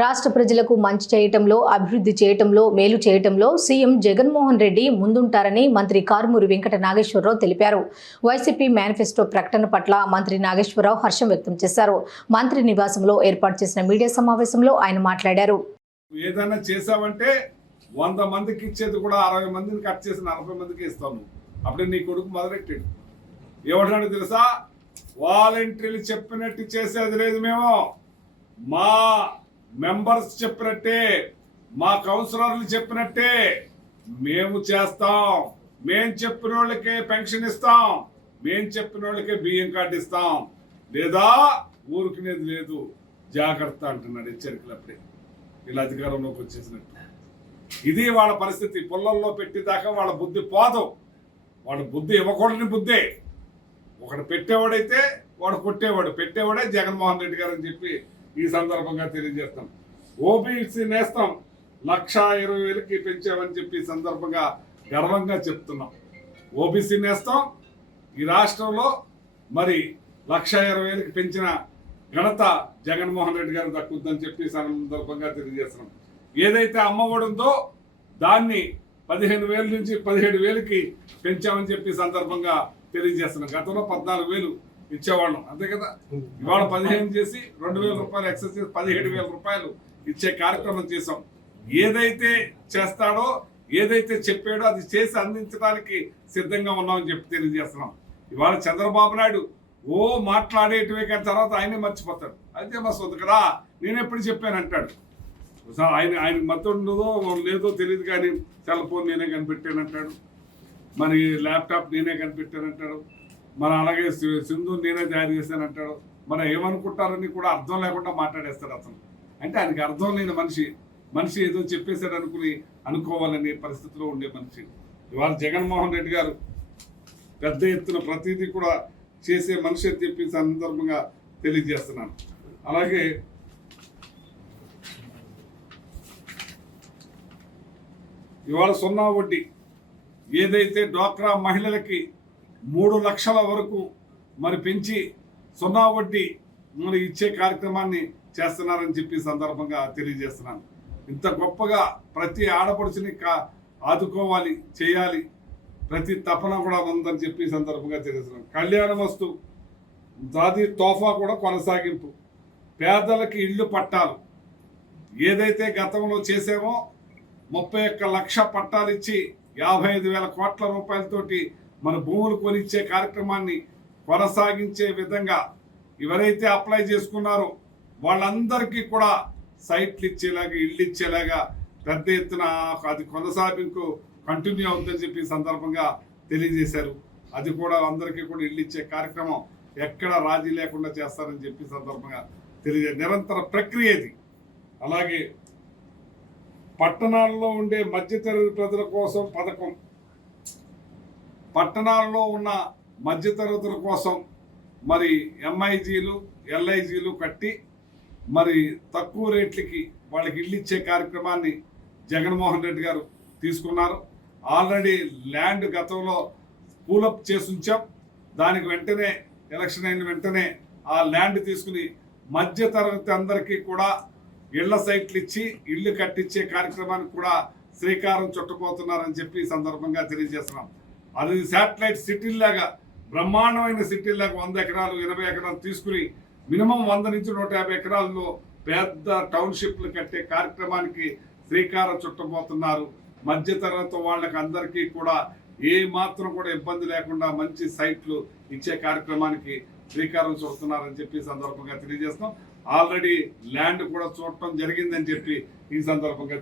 రాష్ట్ర ప్రజలకు మంచి చేయటంలో, అభివృద్ధి చేయటంలో, మేలు చేయటంలో సీఎం జగన్మోహన్ రెడ్డి ముందుంటారని మంత్రి కారుమూరి వెంకట నాగేశ్వరరావు తెలిపారు. వైసీపీ మేనిఫెస్టో ప్రకటన పట్ల మంత్రి నాగేశ్వరరావు హర్షం వ్యక్తం చేశారు. మంత్రి నివాసంలో ఏర్పాటు చేసిన మీడియా సమావేశంలో ఆయన మాట్లాడారు. ఏదైనా చేసావంటే 100 మందికి ఇచ్చేది కూడా 60 మందిని కట్ చేసి 40 మందికి ఇస్తాను. అప్పుడే నీ కొడుకు మొదలెట్టాడు. ఏమంటాడు తెలుసా? వాలంటీర్లు చెప్పినట్టు చేసేది లేదు, మేము మా మెంబర్స్ చెప్పినట్టే, మా కౌన్సిలర్లు చెప్పినట్టే మేము చేస్తాం. మేం చెప్పిన వాళ్ళకే పెన్షన్ ఇస్తాం, మేం చెప్పిన వాళ్ళకే బియ్యం కార్డు ఇస్తాం, లేదా ఊరుకునేది లేదు, జాగ్రత్త అంటున్నాడు హెచ్చరికలప్పుడే ఇలా అధికారంలోకి వచ్చేసినట్టు. ఇది వాళ్ళ పరిస్థితి. పొల్లల్లో పెట్టేదాకా వాళ్ళ బుద్ధి పోదు. వాళ్ళ బుద్ధి ఇవ్వకూడని బుద్ధే. ఒకడు పెట్టేవాడైతే వాడు కొట్టేవాడు, పెట్టేవాడే జగన్మోహన్ రెడ్డి గారు అని చెప్పి ఈ సందర్భంగా తెలియజేస్తాం. ఓబీసీ నేస్తం 1,20,000కి పెంచామని చెప్పి ఈ సందర్భంగా గర్వంగా చెప్తున్నాం. ఓబీసీ నేస్తం ఈ రాష్ట్రంలో మరి 1,20,000కి పెంచిన ఘనత జగన్మోహన్ రెడ్డి గారు దక్కుద్దని చెప్పి సందర్భంగా తెలియజేస్తున్నాం. ఏదైతే అమ్మఒడి ఉందో దాన్ని 15,000 నుంచి 17,000కి పెంచామని చెప్పి సందర్భంగా తెలియజేస్తున్నాం. గతంలో 14,000 ఇచ్చేవాళ్ళం, అంతే కదా. ఇవాళ 15 చేసి 2,000 రూపాయలు ఎక్సెస్ చేసి 17,000 రూపాయలు ఇచ్చే కార్యక్రమం చేసాం. ఏదైతే చేస్తాడో, ఏదైతే చెప్పాడో అది చేసి అందించడానికి సిద్ధంగా ఉన్నామని చెప్పి తెలియజేస్తున్నాం. ఇవాళ చంద్రబాబు నాయుడు మాట్లాడేటివే కానీ తర్వాత ఆయనే మర్చిపోతాడు. అయితే మా సొంత కదా నేను ఎప్పుడు చెప్పానంటాడు. ఆయనకు మద్దతు ఉండదో లేదో తెలియదు కానీ సెల్ ఫోన్ నేనే కనిపెట్టానంటాడు, మరి ల్యాప్టాప్ నేనే కనిపెట్టానంటాడు, మన అలాగే సింధు నేనే తయారు చేశానంటాడు. మనం ఏమనుకుంటారని కూడా అర్థం లేకుండా మాట్లాడేస్తాడు అతను. అంటే ఆయనకి అర్థం లేని మనిషి ఏదో చెప్పేశాడు అనుకోవాలనే పరిస్థితిలో ఉండే మనిషి. ఇవాళ జగన్మోహన్ రెడ్డి గారు పెద్ద ఎత్తున ప్రతిదీ కూడా చేసే మనిషి అని చెప్పి సందర్భంగా తెలియజేస్తున్నాను. అలాగే ఇవాళ 0 వడ్డీ ఏదైతే డ్వాక్రా మహిళలకి 3 లక్షల వరకు మరి పెంచి 0 వడ్డీ మరి ఇచ్చే కార్యక్రమాన్ని చేస్తున్నారని చెప్పి సందర్భంగా తెలియజేస్తున్నాను. ఇంత గొప్పగా ప్రతి ఆడపడుచుని ఆదుకోవాలి, చేయాలి, ప్రతి తపన కూడా ఉందని చెప్పి సందర్భంగా తెలియజేస్తున్నాను. కళ్యాణ వస్తు దాది తోఫా కూడా కొనసాగింపు, పేదలకి ఇళ్ళు పట్టాలు ఏదైతే గతంలో చేసామో 31 లక్ష పట్టాలు ఇచ్చి 55,000 కోట్ల రూపాయలతోటి మన భూములు కొనిచ్చే కార్యక్రమాన్ని కొనసాగించే విధంగా ఎవరైతే అప్లై చేసుకున్నారో వాళ్ళందరికీ కూడా సైట్లు ఇచ్చేలాగా, ఇళ్ళు ఇచ్చేలాగా పెద్ద ఎత్తున అది కొనసాగింపు కంటిన్యూ అవుతుందని చెప్పి సందర్భంగా తెలియజేశారు. అది కూడా అందరికీ కూడా ఇళ్ళు ఇచ్చే కార్యక్రమం ఎక్కడ రాజీ లేకుండా చేస్తారని చెప్పి సందర్భంగా నిరంతర ప్రక్రియ ఇది. అలాగే పట్టణాల్లో ఉండే మధ్యతరగతి ప్రజల కోసం పథకం, పట్టణాల్లో ఉన్న మధ్యతరగతుల కోసం మరి ఎంఐజీలు ఎల్ఐజీలు కట్టి మరి తక్కువ రేట్లకి వాళ్ళకి ఇల్లు ఇచ్చే కార్యక్రమాన్ని జగన్మోహన్ రెడ్డి గారు తీసుకున్నారు. ఆల్రెడీ ల్యాండ్ గతంలో పూలప్ చేసి ఉంచాం. దానికి వెంటనే ఎలక్షన్ అయిన వెంటనే ఆ ల్యాండ్ తీసుకుని మధ్యతరగతి అందరికీ కూడా ఇళ్ల సైట్లు ఇచ్చి ఇల్లు కట్టించే కార్యక్రమానికి కూడా శ్రీకారం చుట్టబోతున్నారని చెప్పి ఈ సందర్భంగా తెలియజేస్తున్నాం. అది శాటిలైట్ సిటీలాగా, బ్రహ్మాండమైన సిటీలాగా 100 ఎకరాలు 80 ఎకరాలు తీసుకుని మినిమం 100 నుంచి 150 ఎకరాల్లో పెద్ద టౌన్షిప్లు కట్టే కార్యక్రమానికి శ్రీకారం చుట్టబోతున్నారు. మధ్యతరగతి వాళ్ళకి అందరికీ కూడా ఏ మాత్రం కూడా ఇబ్బంది లేకుండా మంచి సైట్లు ఇచ్చే కార్యక్రమానికి శ్రీకారం చుడుతున్నారని చెప్పి సందర్భంగా తెలియజేస్తాం. ఆల్రెడీ ల్యాండ్ కూడా చూడటం జరిగిందని చెప్పి ఈ సందర్భంగా